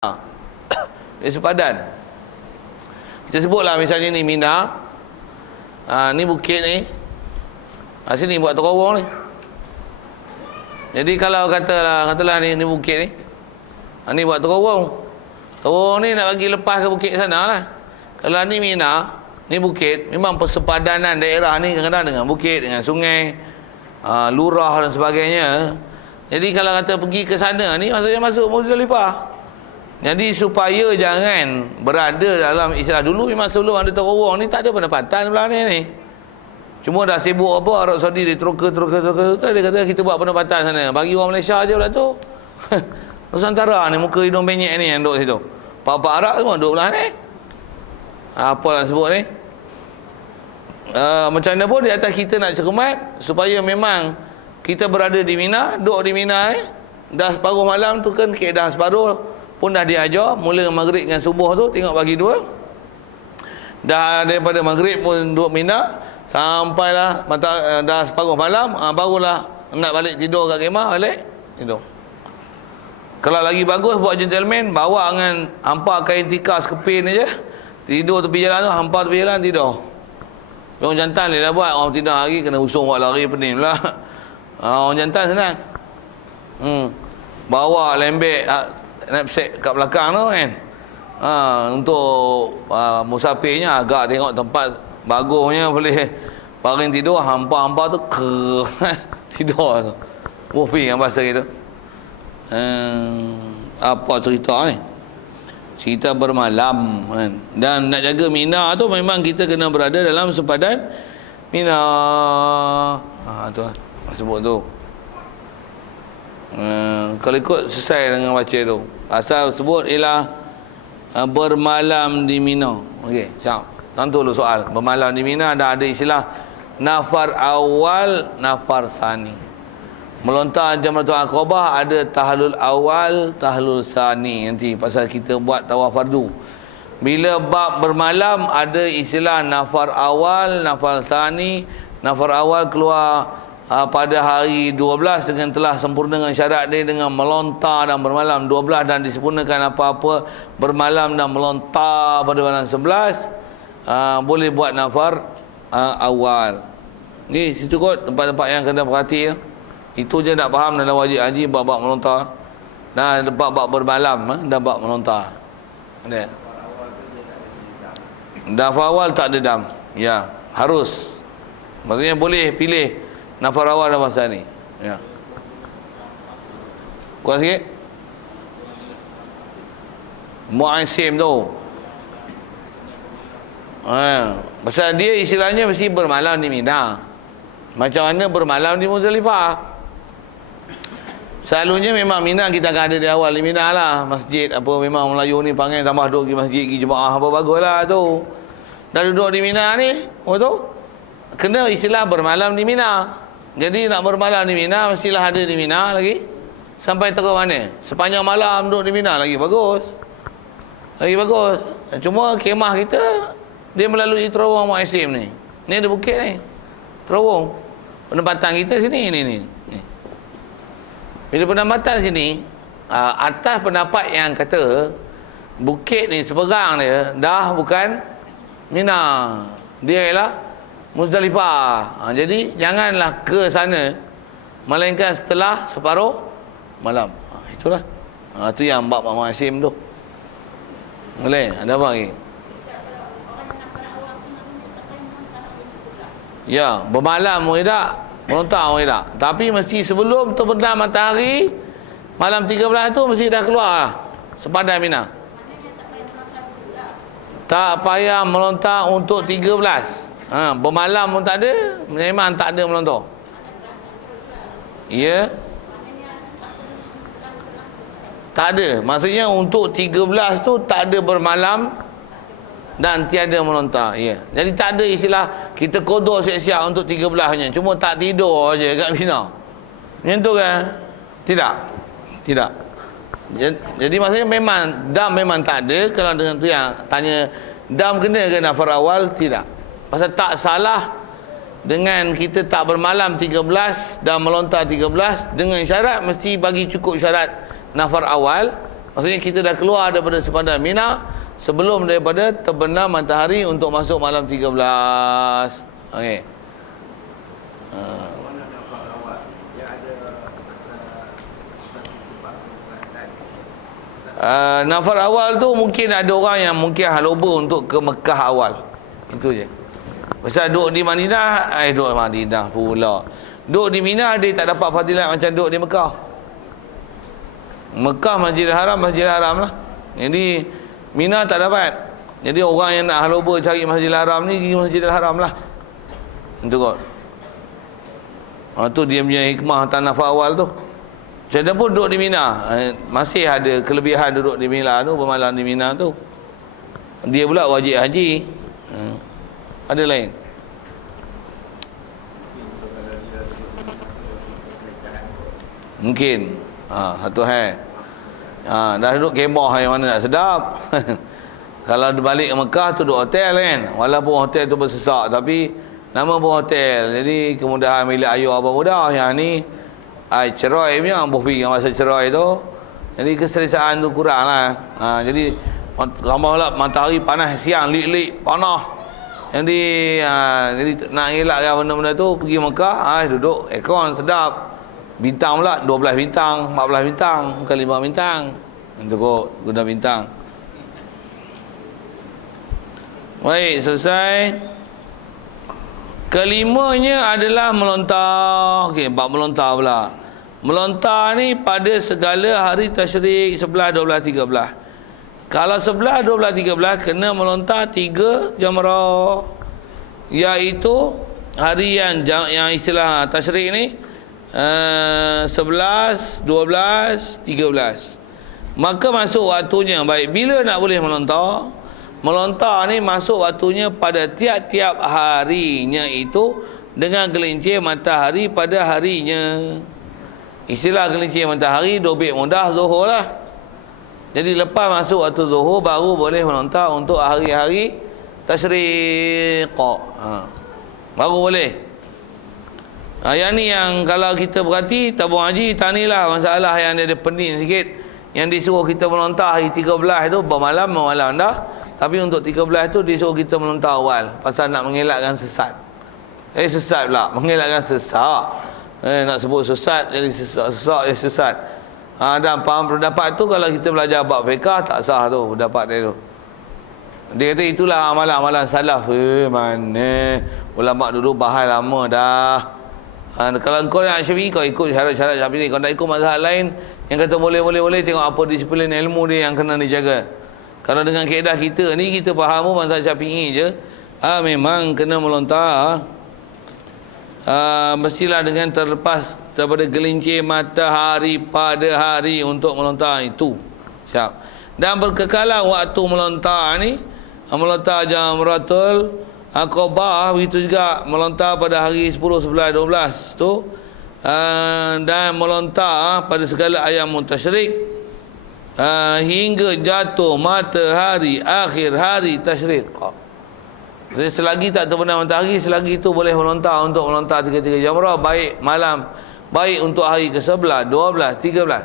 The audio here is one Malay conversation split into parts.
Dia sepadan. Kita sebutlah misalnya ni Mina, ni bukit ni, sini buat terowong ni. Jadi kalau katalah ni bukit ni, ni buat terowong. Terowong ni nak bagi lepas ke bukit sana lah. Kalau ni Mina, ni bukit, memang persepadanan daerah ni kadang-kadang dengan bukit, dengan sungai, lurah dan sebagainya. Jadi kalau kata pergi ke sana ni, maksudnya masuk Muzdalifah. Jadi supaya jangan berada dalam istilah dulu, memang sebelum ada terowong ni tak ada pendapatan sebelah ni. Cuma dah sibuk apa, Arab Saudi dia teroka, dia kata kita buat pendapatan sana. Bagi orang Malaysia je pula tu. Nusantara ni, muka hidung penyek ni yang duduk situ. Pak-pak Arab semua duduk belah ni. Apa lah sebut ni. Macam mana pun di atas kita nak cermat supaya memang kita berada di Mina, duduk di Mina ni. Dah separuh malam tu kan, dah separuh pun dah diajar, mula maghrib dengan subuh tu tengok bagi dua. Dah daripada maghrib pun duduk Mina sampailah dah separuh malam, barulah nak balik tidur kat kemah, balik tidur. Kalau lagi bagus buat gentleman, bawa dengan hampa kain tikar sekepin je, tidur tepi jalan tu, hampa tepi jalan tidur. Orang jantan dia dah buat, orang tidur hari kena usung buat lari pening pula. Orang jantan senang. Bawa lembek knapsack kat belakang tu kan, untuk musafirnya agak tengok tempat bagusnya boleh baring tidur, hampa-hampa tu tidur tu. Wofi yang bahasa gitu. Apa cerita ni? Cerita bermalam kan. Dan nak jaga Mina tu memang kita kena berada dalam sempadan Mina. Tu lah sebut tu. Kalau ikut selesai dengan baca tu. Asal sebut ialah bermalam di Mina. Okey, siap. Tentu dulu soal. Bermalam di Mina ada istilah nafar awal, nafar sani. Melontar Jamratul Aqabah ada tahlul awal, tahlul sani nanti pasal kita buat tawaf fardu. Bila bab bermalam ada istilah nafar awal, nafar sani. Nafar awal keluar pada hari 12 dengan telah sempurna dengan syarat dia dengan melontar dan bermalam 12 dan disempurnakan apa-apa bermalam dan melontar pada malam 11, boleh buat nafar awal. Ni situ kot tempat-tempat yang kena perhati ya. Itu je nak faham dalam wajib haji bab-bab melontar dan bab-bab bermalam dan bab melontar. Ada. Nafar awal tak ada dam. Ya, harus. Maksudnya boleh pilih nafar awal dan masa ni. Ya. Kuat sikit. Mu'asim tu. Pasal dia istilahnya mesti bermalam di Mina. Macam mana bermalam di Muzdalifah. Selalunya memang Mina kita akan ada di awal di Mina lah. Masjid apa memang Melayu ni panggil tambah duduk pergi masjid, pergi jemaah apa baguslah tu. Dah duduk di Mina ni, tu kena istilah bermalam di Mina. Jadi nak bermalam di Mina mestilah ada di Mina lagi sampai terus mana. Sepanjang malam duduk di Mina lagi bagus. Lagi bagus. Cuma kemah kita dia melalui terowong Mu'asim ni. Ni ada bukit ni. Terowong. Penempatan kita sini ni. Bila penempatan sini, atas pendapat yang kata bukit ni seberang dia dah bukan Mina. Dia ialah Muzdalifah. Jadi janganlah ke sana melainkan setelah separuh malam. Itulah. Itu yang bab Mu'asim tu. Boleh? Ada apa lagi? Ya, bermalam boleh tak? Melontar boleh tak? Tapi mesti sebelum terbenam matahari malam 13 tu mesti dah keluar lah sepadan Mina. Tak payah melontar untuk 13. Bermalam pun tak ada, memang tak ada melontar. Ya. Tak ada. Maksudnya untuk 13 tu tak ada bermalam dan tiada melontar. Ya. Jadi tak ada istilah kita kodok siap-siap untuk 13-nya. Cuma tak tidur aja kat Mina. Macam tu kan? Tidak. Tidak. Jadi maksudnya memang dam memang tak ada. Kalau dengan tu yang tanya dam kena ke nafar awal, tidak. Pasal tak salah dengan kita tak bermalam 13 dan melontar 13 dengan syarat mesti bagi cukup syarat nafar awal Maksudnya kita dah keluar daripada sepadan Mina sebelum daripada terbenam matahari untuk masuk malam 13. Okey. Nafar awal tu mungkin ada orang yang mungkin haloba untuk ke Mekah awal. Itu je. Pasal duduk di Madinah, duduk di Madinah pula. Duduk di Mina dia tak dapat fadilat macam duduk di Mekah. Mekah Masjidil Haram lah. Jadi Mina tak dapat. Jadi orang yang nak haloba cari Masjidil Haram ni pergi Masjidil Haram lah. Itu kot. Tu dia punya hikmah tanah awal tu. Macam mana pun duduk di Mina, masih ada kelebihan duduk di Mina tu, bermalam di Mina tu. Dia pula wajib haji. Ada lain. Mungkin satu hal. Dah duduk kemah yang mana nak sedap. Kalau balik ke Mekah tu duduk hotel kan. Walaupun hotel tu bersesak tapi nama pun hotel. Jadi kemudahan milik ayuh apa mudah. Yang ni cerai punya ambuh pergi masa cerai tu. Jadi keselesaan tu kurang lah. Jadi ramah matahari panas siang lik-lik panas. Jadi nak elakkan benda-benda tu pergi Mekah, duduk aircon sedap. Bintang pula 12 bintang, 14 bintang, bukan 5 bintang. Itu kok guna bintang. Baik, selesai. Kelimanya adalah melontar. Okey, bab melontar pula. Melontar ni pada segala hari tasyrik 11, 12, 13. Kalau 11, 12, 13 kena melontar 3 jamrah. Iaitu hari yang istilah tasyrik ni 11, 12, 13. Maka masuk waktunya. Baik, bila nak boleh melontar? Melontar ni masuk waktunya pada tiap-tiap harinya itu dengan gelincir matahari pada harinya. Istilah gelincir matahari dobit mudah zuhur lah. Jadi lepas masuk waktu zuhur baru boleh melontar untuk hari-hari tasyrik. Baru boleh. Yang ni yang kalau kita berhati tabung haji, tanilah masalah yang dia ada pening sikit. Yang disuruh kita melontar hari 13 itu bermalam dah. Tapi untuk 13 tu disuruh kita melontar awal pasal nak mengelakkan sesat. Sesat pula, mengelakkan sesak. Nak sebut sesat jadi sesak jadi sesat. Dan faham pendapat tu kalau kita belajar bab fiqh tak sah tu pendapat dia tu. Dia kata itulah amalan-amalan salaf. Mana ulama dulu bahas lama dah. Kalau kau nak Syafi'i kau ikut syarat-syarat Syafi'i. Kau nak ikut mazhab lain yang kata boleh tengok apa disiplin ilmu dia yang kena dijaga. Kalau dengan kaedah kita ni kita faham pun mazhab Syafi'i je. Memang kena melontar. Mestilah dengan terlepas daripada gelincir matahari pada hari untuk melontar itu. Siap. Dan berkekalan waktu melontar ni, melontar Jamratul Aqabah, begitu juga melontar pada hari 10, 11, 12 tu, dan melontar pada segala ayam tasyrik hingga jatuh matahari akhir hari tasyrik. Jadi selagi tak terbenam matahari, selagi itu boleh melontar untuk melontar 3 jamrah, baik malam, baik untuk hari ke-11, 12, 13.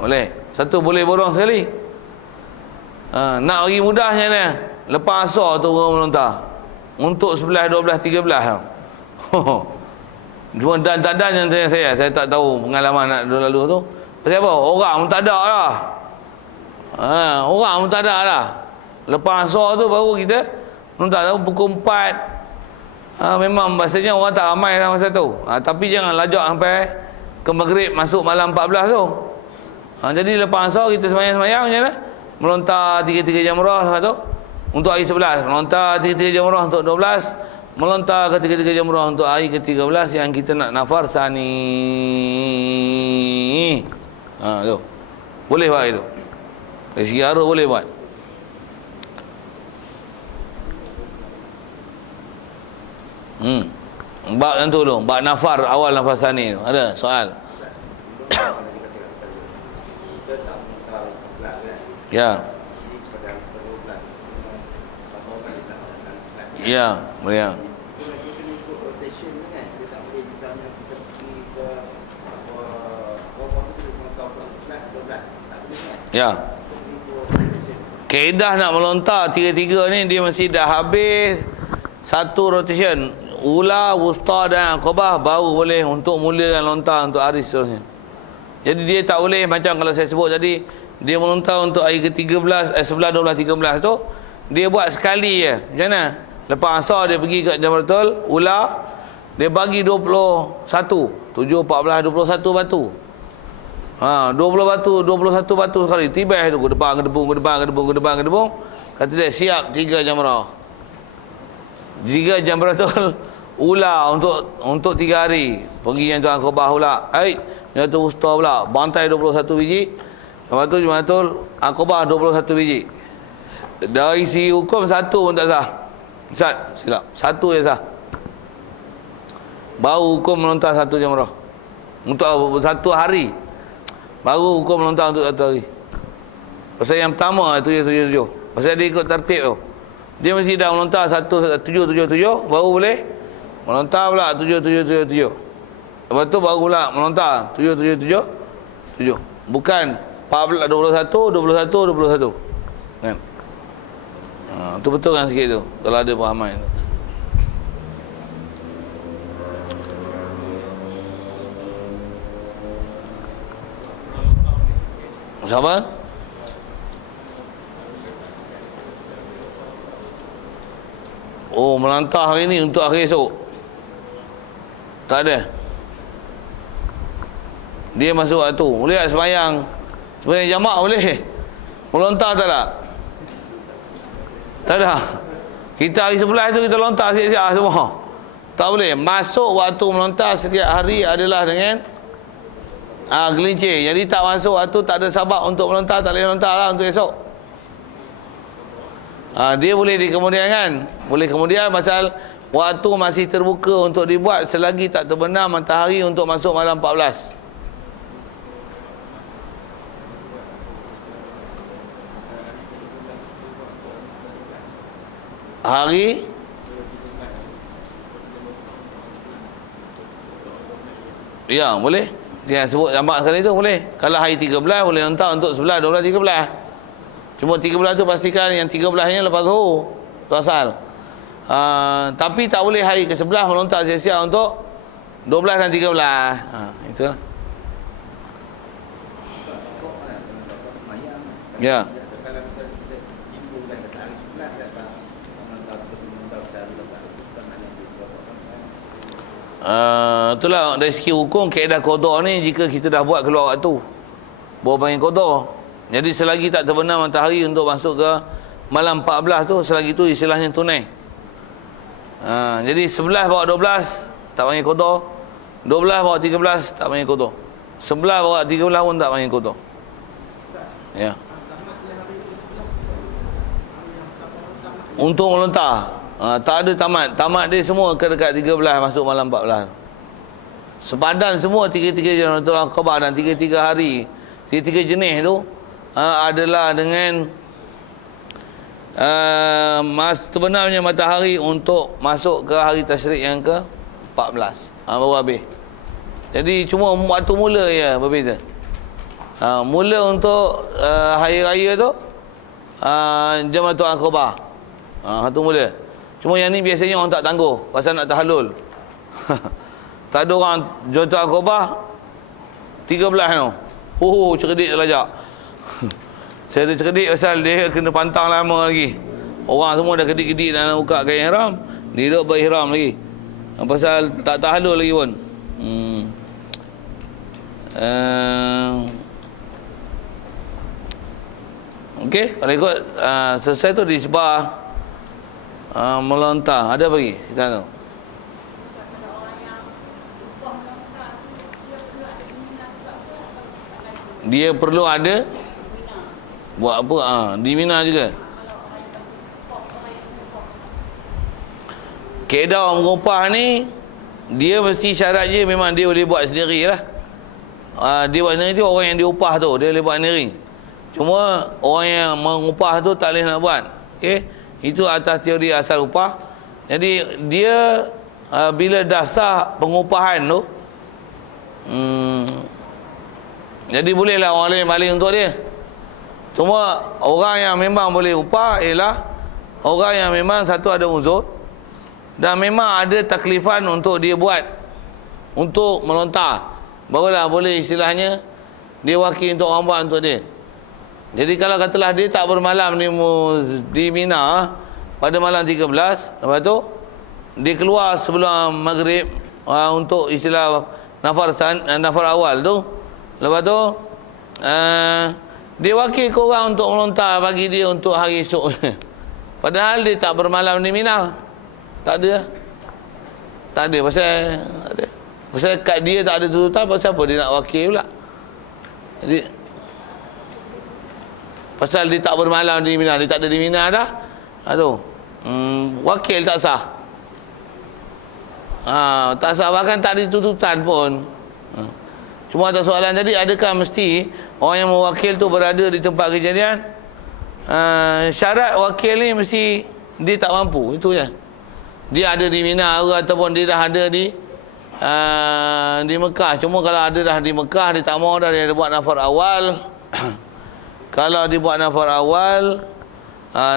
Boleh. Satu boleh borong sekali. Nak bagi mudahnya ni, lepas asar tu orang melontar untuk 11, 12, 13. Cuma dan yang saya tak tahu pengalaman nak lalu tu. Pasal apa? Orang pun tak ada lah. Orang pun tak ada lah. Lepas asar tu baru kita melontar. Tahu pukul 4. Memang bahasanya orang tak ramai lah masa tu. Tapi jangan lajak sampai ke maghrib masuk malam 14 tu. Jadi lepas asar kita semayang-semayang je lah. Melontar 3 jamrah lepas tu. Untuk hari 11, melontar 3 jamrah untuk 12, melontar ke 3 jamrah untuk hari ke-13 yang kita nak nafar sani. Tu. Boleh buat itu. Dari segi arah boleh buat. Bab yang tu dulu, bab nafar awal nafar sani tu. Ada soal? Ya. Ya, boleh. Ya. Kaedah nak melontar tiga-tiga ni dia mesti dah habis satu rotation. Ula, wusta dan aqabah baru boleh untuk mulakan lontar untuk hari seterusnya. Jadi dia tak boleh macam kalau saya sebut tadi, dia melontar untuk hari ke-13, 11, 12, 13 tu dia buat sekali je. Macam mana? Lepas asar dia pergi kat Jamratul Ula, dia bagi 21, 7, 14, 21 batu. 20 batu, 21 batu sekali. Tiba tu ke depan, ke depan. Kata dia siap 3 jamrah. 3 Jamratul Ula untuk 3 hari. Pergi yang Tuan Aqabah pula. Jamratul Wusta pula. Bantai 21 biji. Lepas tu Jamratul Aqabah 21 biji. Dari si hukum satu pun tak sah. Ustaz, silap. Satu je sah. Baru hukum melontar satu jamrah. Untuk satu hari. Baru hukum melontar untuk satu hari. Pasal yang pertama 777. Pasal dia ikut tertib tu. Dia mesti dah melontar 777 baru boleh melontar pula 7777. Lepas tu baru pula melontar 777. Bukan 14, 21, 21. Kan? Tu betul kan sikit tu. Kalau ada pahaman tu. Siapa? Oh, melantah hari ni untuk hari esok. Tak ada. Dia masuk waktu. Boleh tak sembahyang? Sembahyang jamak boleh. Melontar tak tak? Tak ada. Kita hari 11 tu kita lontar siap-siap semua. Tak boleh. Masuk waktu melontar setiap hari adalah dengan gelincir. Jadi tak masuk waktu, tak ada sabab untuk melontar, tak boleh lontar lah untuk esok. Dia boleh dikemudiankan. Boleh kemudian pasal waktu masih terbuka untuk dibuat selagi tak terbenam matahari untuk masuk malam 14. Hari ya boleh. Dia sebut jamak sekali tu boleh. Kalau hari 13 boleh lontar untuk 11, 12, 13. Cuma 13 tu pastikan yang 13 ni lepas Zuhur. Tu asal. Tapi tak boleh hari ke-11 melontar sia-sia untuk 12 dan 13. Itulah. Ya. Itulah dari segi hukum kaedah qada ni, jika kita dah buat keluar waktu baru panggil qada. Jadi selagi tak terbenam matahari untuk masuk ke malam 14 tu, selagi tu istilahnya tunai. Jadi 11 bawa 12 tak panggil qada, 12 bawa 13 tak panggil qada, 11 bawa 13 pun tak panggil qada. Ya. Untuk melontar tak ada tamat. Tamat dia semua ke dekat 13 masuk malam 14. Sepadan semua tiga-tiga Jamratul Aqabah dan tiga-tiga hari, tiga-tiga jenis tu adalah dengan terbenamnya matahari untuk masuk ke hari tasyrik yang ke-14. Baru habis. Jadi cuma waktu mula ya berbeza. Mula untuk hari raya tu Jamratul Aqabah. Satu mula. Cuma yang ni biasanya orang tak tangguh pasal nak tahallul. Tak ada orang Jamratul Aqabah 13 tu. Cerdik lajak. Saya tu cerdik pasal dia kena pantang lama lagi. Orang semua dah kedik-kedik dan buka kain ihram, dia duduk berihram lagi. Pasal tak tahallul lagi pun. Okey, kalau ikut selesai tu disebar melontar. Ada apa lagi? Kita tahu. Dia perlu ada buat apa? Di Mina juga. Kaedah orang mengupah ni, dia mesti syarat je memang dia boleh buat sendiri lah. Dia buat sendiri tu orang yang diupah tu, dia boleh buat sendiri. Cuma orang yang mengupah tu tak boleh nak buat. Itu atas teori asal upah. Jadi dia bila dah sah pengupahan tu, jadi bolehlah orang lain maling untuk dia. Cuma orang yang memang boleh upah ialah orang yang memang satu ada uzur dan memang ada taklifan untuk dia buat, untuk melontar, barulah boleh istilahnya dia wakil untuk orang buat untuk dia. Jadi kalau katalah dia tak bermalam di Mina pada malam 13, lepas tu dia keluar sebelum maghrib untuk istilah nafar awal tu, lepas tu dia wakil ke orang untuk melontar bagi dia untuk hari esok. Padahal dia tak bermalam di Mina. Tak ada. Tak ada pasal kat dia tak ada tuntutan, pasal apa dia nak wakil pula? Jadi pasal dia tak bermalam di Mina, dia tak ada di Mina dah. Wakil tak sah. Tak sah, bahkan tak ada tuntutan pun. Cuma atas soalan tadi, adakah mesti orang yang mewakil tu berada di tempat kejadian? Syarat wakil ni mesti dia tak mampu, itu je. Dia ada di Mina ataupun dia dah ada di Mekah. Cuma kalau ada dah di Mekah, dia tak mau dah, dia ada buat nafar awal. Kalau dia buat nafar awal,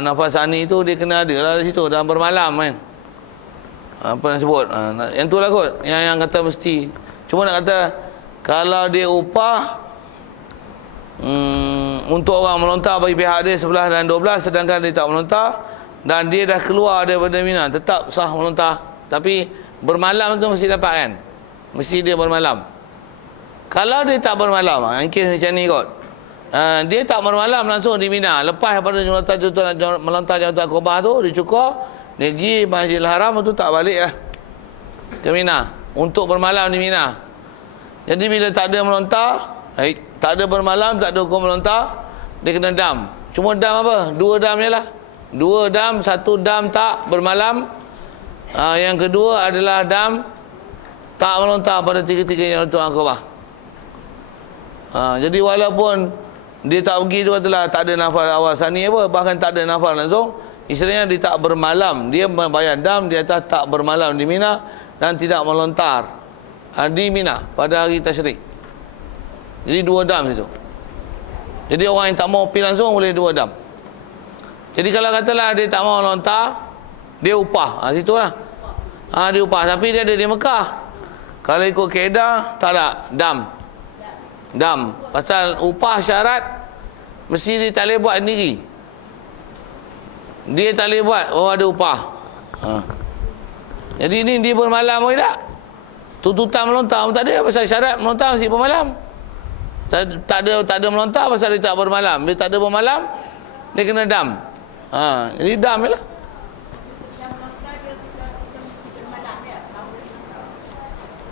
nafar sani tu dia kena ada lah di situ dalam bermalam kan. Apa nak sebut? Yang tu lah kot, yang kata mesti. Cuma nak kata kalau dia upah untuk orang melontar bagi pihak dia 11 dan 12, sedangkan dia tak melontar dan dia dah keluar daripada Mina, tetap sah melontar. Tapi bermalam tu mesti dapat kan, mesti dia bermalam. Kalau dia tak bermalam, kes macam ni kot, dia tak bermalam langsung di Mina, lepas daripada melontar Jamratul Aqabah tu, dia cukur, dia pergi Masjidil Haram tu, tak balik lah ke Mina untuk bermalam di Mina. Jadi bila tak ada melontar, tak ada bermalam, tak ada hukum melontar, dia kena dam. Cuma dam apa? 2 dam je lah. 2 dam, 1 dam tak bermalam, yang kedua adalah dam tak melontar pada 3 Jamratul Aqabah. Jadi walaupun dia tak pergi tu katalah tak ada nafal awal sani apa, bahkan tak ada nafal langsung, istilahnya dia tak bermalam, dia membayar dam di atas tak bermalam di Mina dan tidak melontar di Mina pada hari tasyrik. Jadi 2 dam situ. Jadi orang yang tak mau pergi langsung boleh 2 dam. Jadi kalau katalah dia tak mau lontar, dia upah. Situ lah. Dia upah. Tapi dia ada di Mekah. Kalau ikut kaedah, tak ada. Dam. Pasal upah syarat, mesti dia tak boleh buat sendiri. Dia tak boleh buat, ada upah. Jadi ni dia bermalam pun tak. Tuntutan melontar pun tak ada. Pasal syarat melontar mesti bermalam. Tak ada melontar pasal dia tak bermalam. Dia tak ada bermalam, dia kena dam. Jadi dam je lah.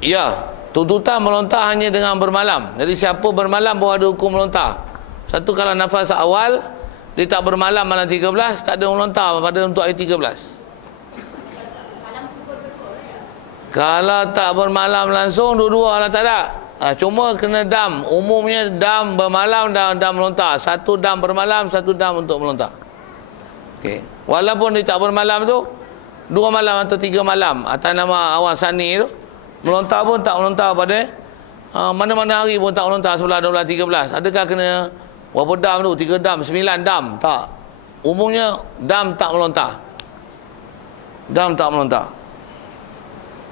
Ya, tuntutan melontar hanya dengan bermalam. Jadi siapa bermalam baru ada hukum melontar. Satu, kalau nafas awal dia tak bermalam malam 13, tak ada melontar pada untuk hari 13. Kalau tak bermalam langsung, dua-dua lah tak ada. Cuma kena dam. Umumnya dam bermalam dan dam melontar. 1 dam bermalam, 1 dam untuk melontar. Okay. Walaupun dia tak bermalam tu, 2 malam atau 3 malam atas nama awal sani tu, melontar pun tak melontar pada mana-mana hari pun tak melontar 11, 12, 13. Adakah kena berapa dam tu? 3 dam, 9 dam? Tak. Umumnya dam tak melontar. Dam tak melontar.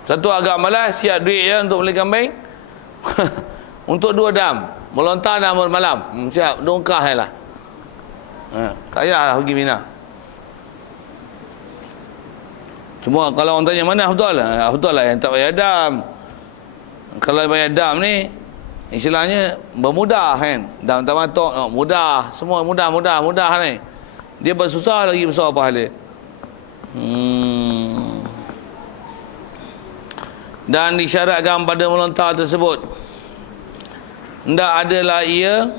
Satu agak malas, siap duit je untuk beli kambing. Untuk 2 dam, melontar dan bermalam. Siap, dongkah je lah. Kaya lah pergi Mina. Cuma kalau orang tanya mana Afdal lah yang tak bayar dam. Kalau bayar dam ni istilahnya bermudah kan. Dam tamatuk mudah, semua mudah ni. Dia bersusah lagi besar pahala. Dan disyaratkan pada melontar tersebut, hendak adalah ia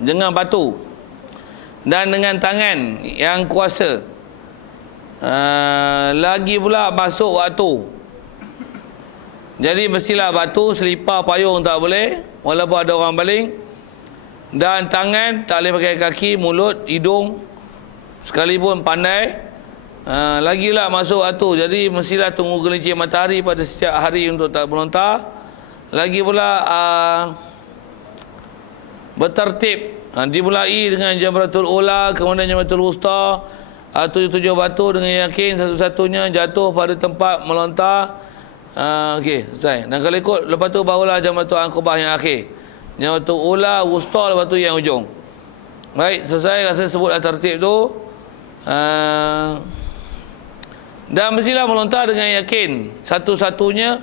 dengan batu dan dengan tangan yang kuasa. Lagi pula masuk waktu. Jadi mestilah batu, selipar, payung tak boleh, walaupun ada orang baling. Dan tangan tak boleh pakai kaki, mulut, hidung, sekalipun pandai. Lagilah masuk waktu. Jadi mestilah tunggu gelincir matahari pada setiap hari untuk tak melontar. Lagi pula bertertib. Dimulai dengan jamratul ula, kemudian jamratul wusta, 7 batu dengan yakin satu-satunya jatuh pada tempat melontar. Okey, selesai. Dan kalau ikut, lepas tu barulah jamratul aqabah yang akhir. Jamratul ula, wusta, lepas tu yang ujung. Baik, selesai. Rasa sebutlah tertib tu. Dan mestilah melontar dengan yakin satu-satunya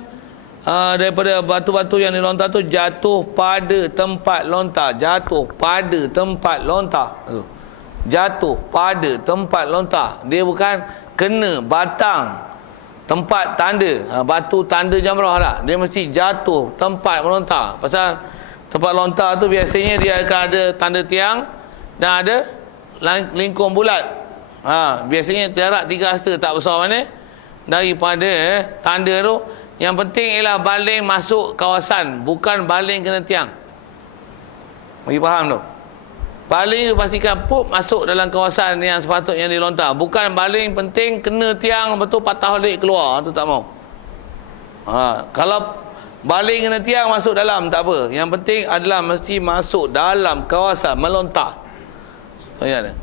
daripada batu-batu yang dilontar tu jatuh pada tempat lontar. Jatuh pada tempat lontar. Jatuh pada tempat lontar. Dia bukan kena batang tempat tanda, batu tanda jamrah lah. Dia mesti jatuh tempat melontar. Pasal tempat lontar tu biasanya dia akan ada tanda tiang dan ada lingkung bulat. Biasanya jarak 3 hasta, tak besar mana daripada tanda tu. Yang penting ialah baling masuk kawasan, bukan baling kena tiang. Bagi faham tu. Baling tu pastikan masuk dalam kawasan yang sepatutnya dilontar. Bukan baling penting kena tiang, betul patah balik keluar, tu tak mau. Kalau baling kena tiang masuk dalam tak apa. Yang penting adalah mesti masuk dalam kawasan melontar. Ingat tak?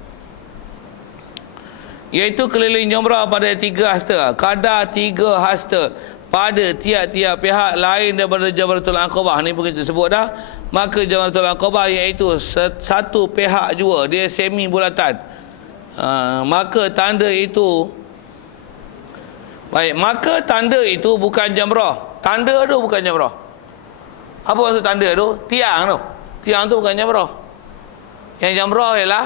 Iaitu keliling jamrah pada 3 hasta, kadar 3 hasta pada tiap-tiap pihak lain daripada Jamratul Aqabah. Ni pun kita sebut dah. Maka Jamratul Aqabah iaitu satu pihak jua, dia semi bulatan. Maka tanda itu bukan jamrah. Tanda tu bukan jamrah. Apa maksud tanda tu? Tiang tu. Tiang tu bukan jamrah. Yang jamrah ialah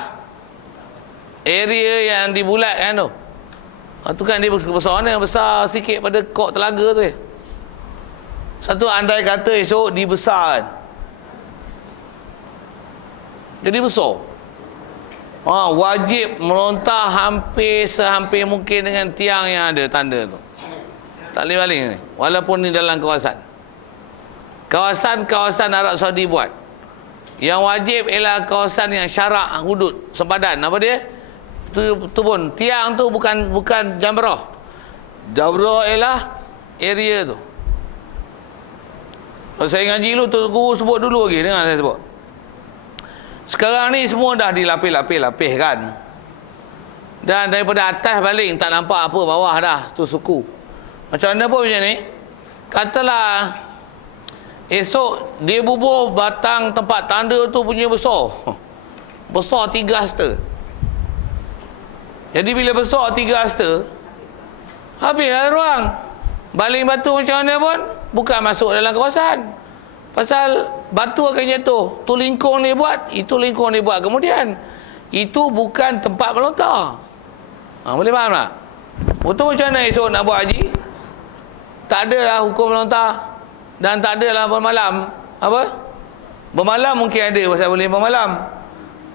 area yang dibulatkan tu. Tu kan dia besar mana? Besar sikit pada kok telaga tu. Satu andai kata esok dibesarkan, jadi besar. Wajib melontar sehampir mungkin dengan tiang yang ada tanda tu. Tak boleh baling ni. Walaupun ni dalam kawasan. Kawasan Arab Saudi buat. Yang wajib ialah kawasan yang syarak hudud sempadan. Apa dia? Tu pun tiang tu bukan jamrah. Jamrah ialah area tu. Kalau saya ngaji dulu, tu guru sebut dulu lagi, dengar saya sebut. Sekarang ni semua dah dilapis kan. Dan daripada atas baling tak nampak apa, bawah dah tu suku. Macam mana pun macam ni. Katalah esok dia bubuh batang tempat tanda tu punya besar. Besar 3 hasta. Jadi bila besar 3 hasta, habislah ruang. Baling batu macam mana pun bukan masuk dalam kawasan. Pasal batu akan jatuh. Tu lingkung dia buat, itu lingkung dia buat kemudian. Itu bukan tempat melontar. Boleh faham tak? Betul macam mana esok nak buat haji? Tak adalah hukum melontar. Dan tak adalah bermalam. Apa? Bermalam mungkin ada pasal boleh bermalam.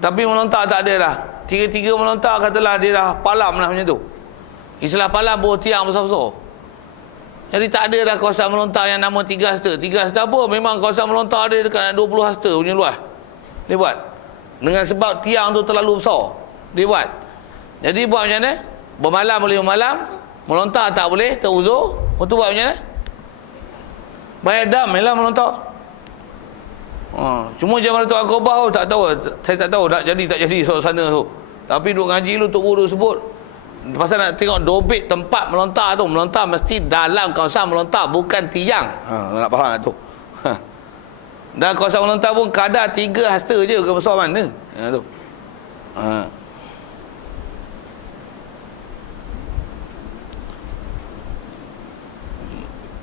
Tapi melontar tak ada lah. Tiga-tiga melontar katalah dia dah palam lah macam tu. Istilah palam bawa tiang besar-besar. Jadi tak ada dah kawasan melontar yang nama 3 hasta. 3 hasta apa? Memang kawasan melontar dia dekat 20 hasta punya luas. Dia buat. Dengan sebab tiang tu terlalu besar. Dia buat. Jadi buat macam mana? Bermalam boleh bermalam. Melontar tak boleh. Teruzur. Untuk buat macam mana? Bayar dam je lah melontar. Cuma Jamratul Aqabah tak tahu. Saya tak tahu nak jadi tak jadi sana tu. Tapi duk ngaji lu Tok Guru sebut. Pasal nak tengok dobit tempat melontar tu. Melontar mesti dalam kawasan melontar, bukan tiang. Nak faham tak tu? Dan kawasan melontar pun kadar 3 hasta je ke besar mana. Tu.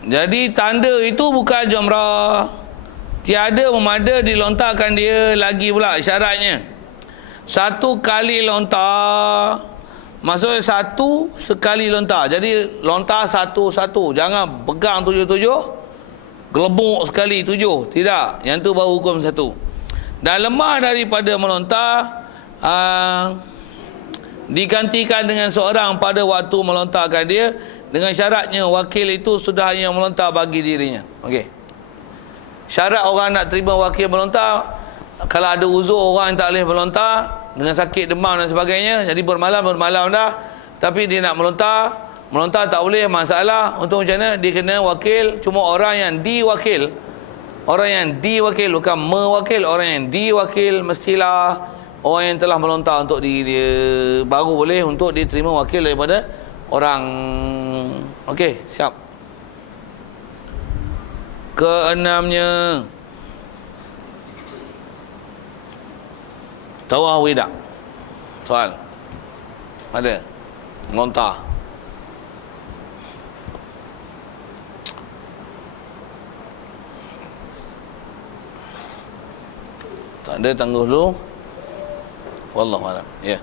Jadi tanda itu bukan jamrah. Tiada memada dilontarkan dia lagi pula syaratnya. 1 kali lontar. Maksudnya 1 sekali lontar. Jadi lontar 1. Jangan pegang 7, gelembuk sekali 7. Tidak. Yang tu baru hukum 1. Dan lemah daripada melontar digantikan dengan seorang pada waktu melontarkan dia, dengan syaratnya wakil itu sudah yang melontar bagi dirinya. Okey. Syarat orang nak terima wakil melontar, kalau ada uzur orang yang tak boleh melontar dengan sakit demam dan sebagainya, jadi bermalam dah, tapi dia nak melontar tak boleh, masalah. Untuk macam mana? Dia kena wakil, cuma orang yang diwakil Orang yang diwakil, bukan mewakil. Orang yang diwakil mestilah orang yang telah melontar untuk diri dia. Baru boleh untuk diterima wakil daripada orang. Okey, siap. Keenamnya, tahu tak? Soal. Ada? Melontar. Tak ada, tangguh dulu. Wallahualam. Ya.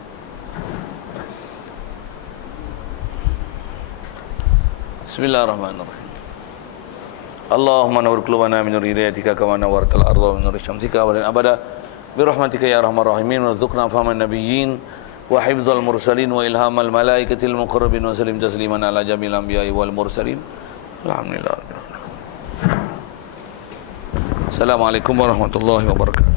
Bismillahirrahmanirrahim. Allahumma nawwir qulubana min nuri hidayatika kama nawwartal arda min nuri syamsika wa lana abada bi rahmatika ya arhamar rahimin warzuqna fahman nabiyyin wa hifdzal mursalin wa ilhamal malaikatil muqarrabin wa sallim tasliman ala jamil anbiya'i wal mursalin. Alhamdulillah. Assalamualaikum warahmatullahi wabarakatuh.